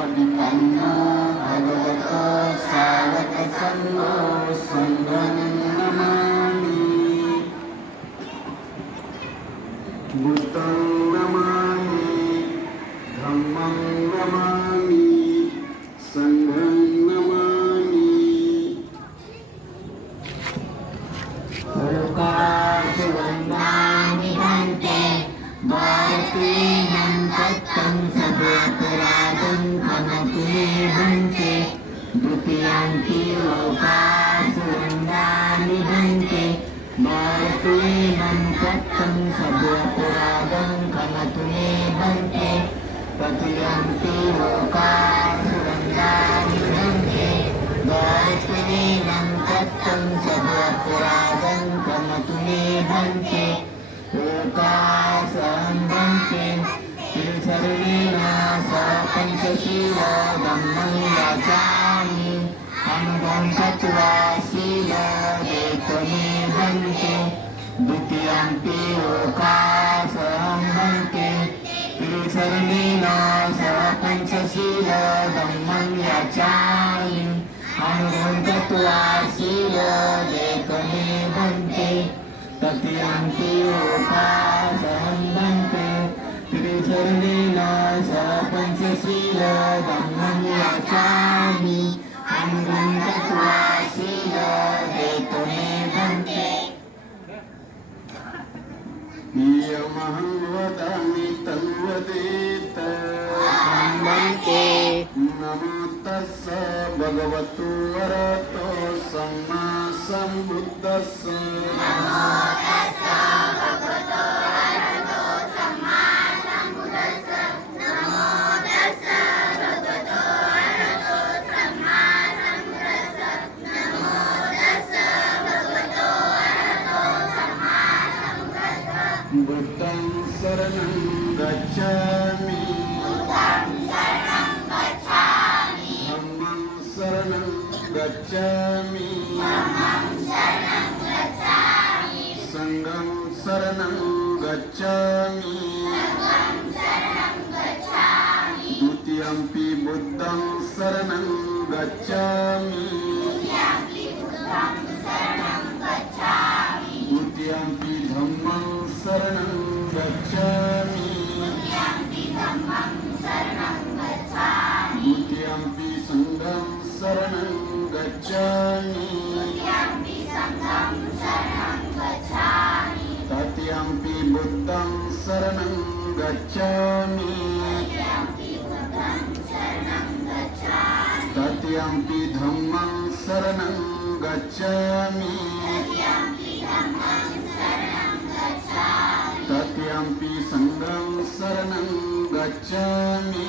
കൊടുത്തന്ന ഭഗവതോ സാവക സമ്മോ सभ्यपराधं भन्ते मे हन्ते द्वितीयन्ति ओकाशुवन्दानि हन्ते भारतीनं तत्तं सभ्यपराधं कमतु भन्ते हन्ते तृतीयन्ति ओकाशुवन्दानि हन्ते भारतीनं तत्तं सभ्यपराधं कमतु मे हन्ते लोकासम्भन्ते त्रिसर्वेणा स पञ्चशील धम्मं याचामि अनुभं तत्त्वा शील वेतमे भन्ते द्वितीयम्पि लोकासम्भन्ते त्रिसर्वेण स पञ्चशील धम्मं याचामि अनुभं तत्त्वा शील वेतमे भन्ते तत्यन्ति लोकासम्भन्ते त्रिसर्वेण sila dengan yakami Anang katwa sila Deto nebante Iya mahamvatami tanvadita Ambante भूतं शरणं गच्छामि। धम्मं शरणं गच्छामि। सङ्गं शरणं गच्छामि। द्वितीयम्पि बुद्धं शरणं गच्छामि। saranam gacchami tatyampi sangham saranam gacchami tatyampi buddham saranam gacchami tatyampi dhammam saranam gacchami tatyampi sangham saranam gacchami tatyampi sangham saranam gacchami tatyampi sangham saranam gacchami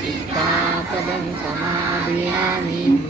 සිතාපදං සමාධයාමි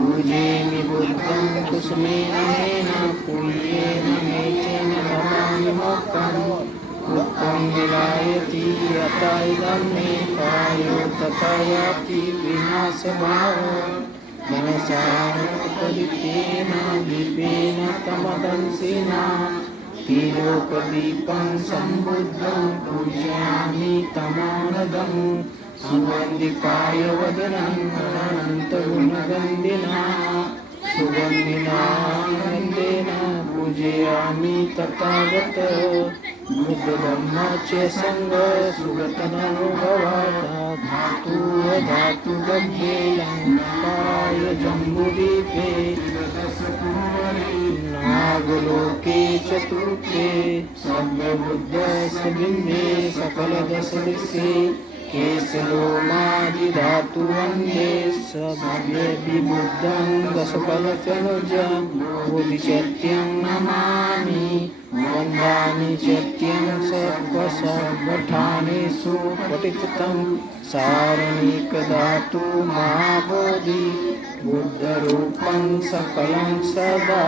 सर्वदये पूजेमि बुद्धं कुसुमेन मेन पुण्येन मेचेन भवामि मे कायो तथा याति विनाशभावो मनसानुपदितेन दीपेन तमदंसिना त्रिलोकदीपं सम्बुद्धं पूजयामि तमानदम् सुगन्धिकाय वदनम् अनन्तगुणगन्धिना सुगन्धिना गन्धेन पूजयामि तथागत। बुद्धधम्म च सङ्ग सुगतननुभवाता धातु धातु गभ्ये लङ्काय जम्बुदीपे नागलोके चतुर्थे सर्वबुद्धसबिम्बे सकलदशदिशे। केशलोमादिधातु वन्दे सभ्यविबुद्धं दशकलचनुज बोधिचत्यं नमामि वन्दामि चत्यं सर्वसर्वठानेषु पठितं सारणिकधातु महाबोधि बुद्धरूपं सकलं सदा